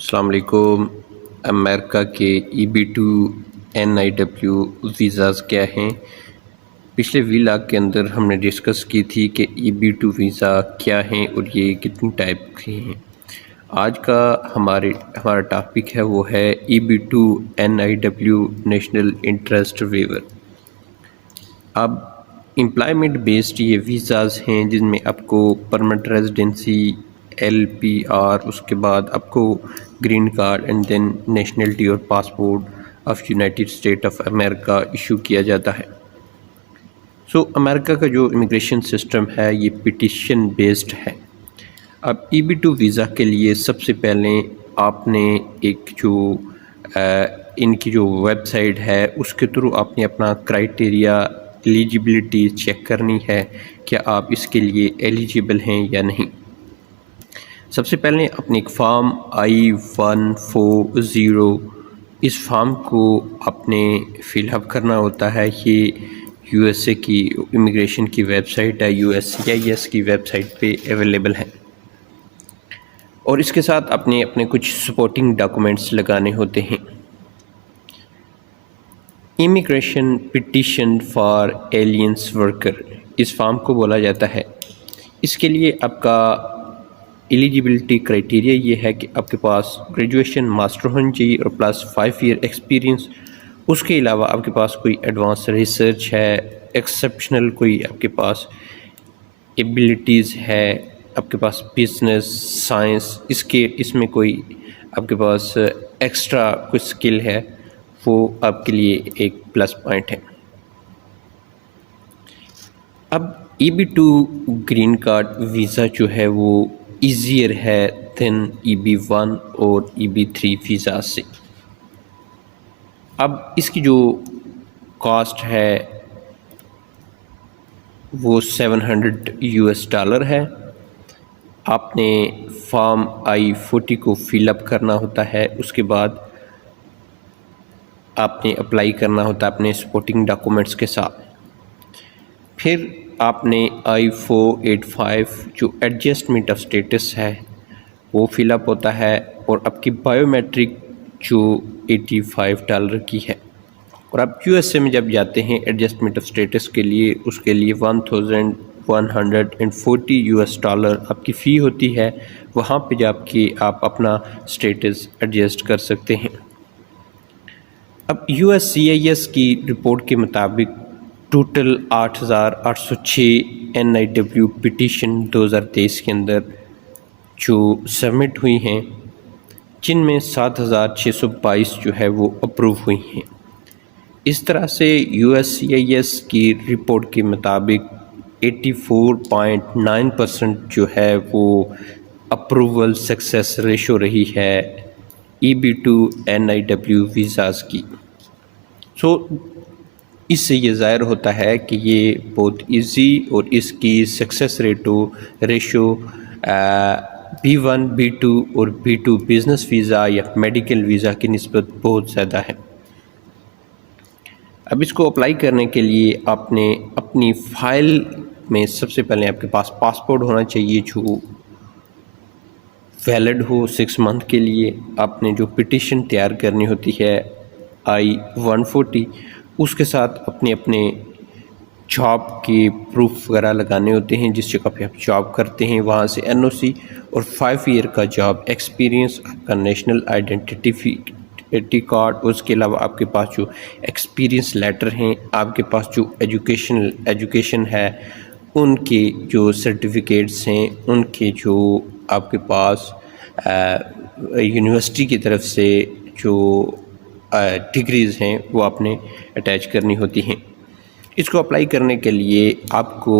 السلام علیکم۔ امریکہ کے EB2 NIW ویزاز کیا ہیں؟ پچھلے ویلاگ کے اندر ہم نے ڈسکس کی تھی کہ EB2 ویزا کیا ہیں اور یہ کتنی ٹائپ کے ہیں۔ آج کا ہمارا ٹاپک ہے وہ ہے EB2 NIW نیشنل انٹرسٹ ویور۔ اب امپلائمنٹ بیسڈ یہ ویزاز ہیں جن میں آپ کو پرمنٹ ریزیڈنسی LPR، اس کے بعد آپ کو green card and then nationality اور passport of United State of America issue کیا جاتا ہے۔ امریکہ کا جو امیگریشن سسٹم ہے یہ پٹیشن بیسڈ ہے۔ اب EB2 ویزا کے لیے سب سے پہلے آپ نے ان کی جو ویب سائٹ ہے اس کے تھرو آپ نے اپنا کرائٹیریا ایلیجیبلٹی چیک کرنی ہے کہ آپ اس کے لیے ایلیجیبل ہیں یا نہیں۔ سب سے پہلے اپنے ایک فارم I-140، اس فارم کو آپ نے فل اپ کرنا ہوتا ہے۔ یہ USA کی امیگریشن کی ویب سائٹ ہے، USCIS کی ویب سائٹ پہ اویلیبل ہے، اور اس کے ساتھ اپنے کچھ سپورٹنگ ڈاکومنٹس لگانے ہوتے ہیں۔ Immigration petition for aliens worker اس فارم کو بولا جاتا ہے۔ اس کے لیے آپ کا ایلیجیبلٹی کرائٹیریا یہ ہے کہ آپ کے پاس گریجویشن ماسٹر ہونی چاہیے اور پلس 5 ایئر ایکسپیرینس۔ اس کے علاوہ آپ کے پاس کوئی ایڈوانس ریسرچ ہے، ایکسیپشنل کوئی آپ کے پاس ایبلٹیز ہے، آپ کے پاس بزنس سائنس اس میں کوئی آپ کے پاس ایکسٹرا کوئی سکل ہے، وہ آپ کے لیے ایک پلس پوائنٹ ہے۔ اب EB2 گرین کارڈ ویزا جو ہے وہ ایزیئر ہے دین EB1 اور EB3 ویزا سے۔ اب اس کی جو کاسٹ ہے وہ $700 ہے۔ آپ نے فارم I-40 کو فل اپ کرنا ہوتا ہے، اس کے بعد آپ نے اپلائی کرنا ہوتا ہے اپنے سپورٹنگ ڈاکومنٹس کے ساتھ۔ پھر آپ نے I-485 جو ایڈجسٹمنٹ آف اسٹیٹس ہے وہ فل اپ ہوتا ہے، اور آپ کی بائیو میٹرک جو $85 کی ہے، اور آپ USA میں جب جاتے ہیں ایڈجسٹمنٹ آف اسٹیٹس کے لیے، اس کے لیے $1140 آپ کی فی ہوتی ہے۔ وہاں پہ جا کے آپ اپنا اسٹیٹس ایڈجسٹ کر سکتے ہیں۔ اب USCIS کی رپورٹ کے مطابق ٹوٹل 8,806 NIW پٹیشن 2023 کے اندر جو سبمٹ ہوئی ہیں، جن میں 7,622 جو ہے وہ اپروو ہوئی ہیں۔ اس طرح سے USCIS کی رپورٹ کے مطابق 84.9% جو ہے وہ اپروول سکسیس ریشو رہی ہے EB2 NIW ویزاز کی۔ اس سے یہ ظاہر ہوتا ہے کہ یہ بہت ایزی، اور اس کی سکسیس ریشو B1 B2 اور B2 بزنس ویزا یا میڈیکل ویزا کی نسبت بہت زیادہ ہے۔ اب اس کو اپلائی کرنے کے لیے آپ نے اپنی فائل میں سب سے پہلے آپ کے پاس پاسپورٹ ہونا چاہیے جو ویلڈ ہو 6 منتھ کے لیے۔ آپ نے جو پٹیشن تیار کرنی ہوتی ہے I-140، اس کے ساتھ اپنے جاب کے پروف وغیرہ لگانے ہوتے ہیں، جس جگہ پہ آپ جاب کرتے ہیں وہاں سے NOC اور 5 ایئر کا جاب ایکسپیرینس، آپ کا نیشنل آئیڈینٹی کارڈ، اس کے علاوہ آپ کے پاس جو ایکسپیرینس لیٹر ہیں، آپ کے پاس جو ایجوکیشن ہے، ان کے جو سرٹیفکیٹس ہیں، ان کے جو آپ کے پاس یونیورسٹی کی طرف سے جو ڈگریز ہیں وہ آپ نے اٹیچ کرنی ہوتی ہیں۔ اس کو اپلائی کرنے کے لیے آپ کو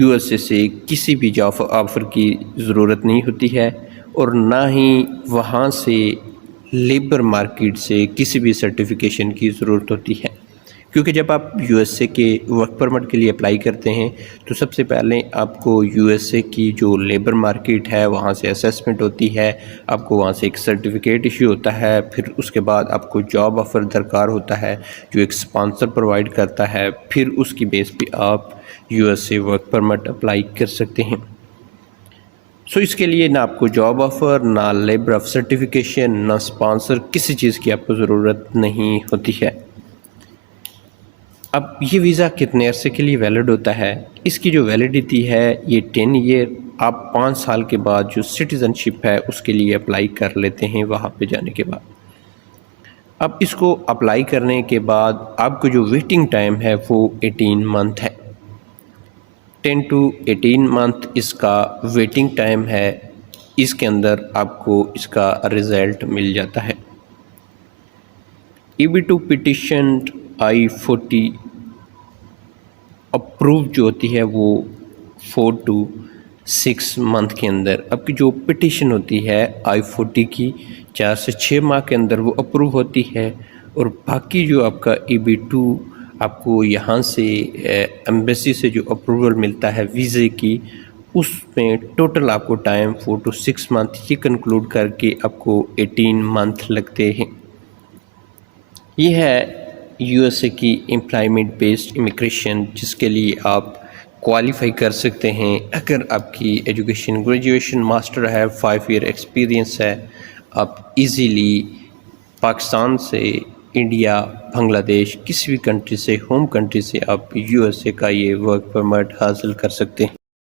USA سے کسی بھی جاب آفر کی ضرورت نہیں ہوتی ہے، اور نہ ہی وہاں سے لیبر مارکیٹ سے کسی بھی سرٹیفکیشن کی ضرورت ہوتی ہے، کیونکہ جب آپ USA کے ورک پرمٹ کے لیے اپلائی کرتے ہیں تو سب سے پہلے آپ کو USA کی جو لیبر مارکیٹ ہے وہاں سے اسیسمنٹ ہوتی ہے، آپ کو وہاں سے ایک سرٹیفکیٹ ایشو ہوتا ہے، پھر اس کے بعد آپ کو جاب آفر درکار ہوتا ہے جو ایک اسپانسر پرووائڈ کرتا ہے، پھر اس کی بیس پہ آپ USA ورک پرمٹ اپلائی کر سکتے ہیں۔ سو اس کے لیے نہ آپ کو جاب آفر، نہ لیبر آف سرٹیفکیشن، نہ اسپانسر، کسی چیز کی آپ کو ضرورت نہیں ہوتی ہے۔ اب یہ ویزا کتنے عرصے کے لیے ویلڈ ہوتا ہے؟ اس کی جو ویلیڈیٹی ہے یہ 10 ایئر، آپ 5 سال کے بعد جو سٹیزن شپ ہے اس کے لیے اپلائی کر لیتے ہیں وہاں پہ جانے کے بعد۔ اب اس کو اپلائی کرنے کے بعد آپ کو جو ویٹنگ ٹائم ہے وہ 18 منتھ ہے، 10 to 18 منتھ اس کا ویٹنگ ٹائم ہے۔ اس کے اندر آپ کو اس کا رزلٹ مل جاتا ہے۔ EB2 پٹیشن I-40 اپروو جو ہوتی ہے وہ 4 to 6 منتھ کے اندر، آپ کی جو پٹیشن ہوتی ہے I-40 کی 4 سے 6 ماہ کے اندر وہ اپروو ہوتی ہے، اور باقی جو آپ کا EB2 آپ کو یہاں سے ایمبیسی سے جو اپروول ملتا ہے ویزے کی، اس میں ٹوٹل آپ کو ٹائم 4 to 6 منتھ یہ کنکلوڈ کر کے آپ کو 18 منتھ لگتے ہیں۔ یہ ہے USA کی امپلائمنٹ بیسڈ امیگریشن، جس کے لیے آپ کوالیفائی کر سکتے ہیں اگر آپ کی ایجوکیشن گریجویشن ماسٹر ہے، 5 ایئر ایکسپیرینس ہے، آپ ایزیلی پاکستان سے، انڈیا، بنگلہ دیش، کسی بھی کنٹری سے، ہوم کنٹری سے آپ USA کا یہ ورک پرمٹ حاصل کر سکتے ہیں۔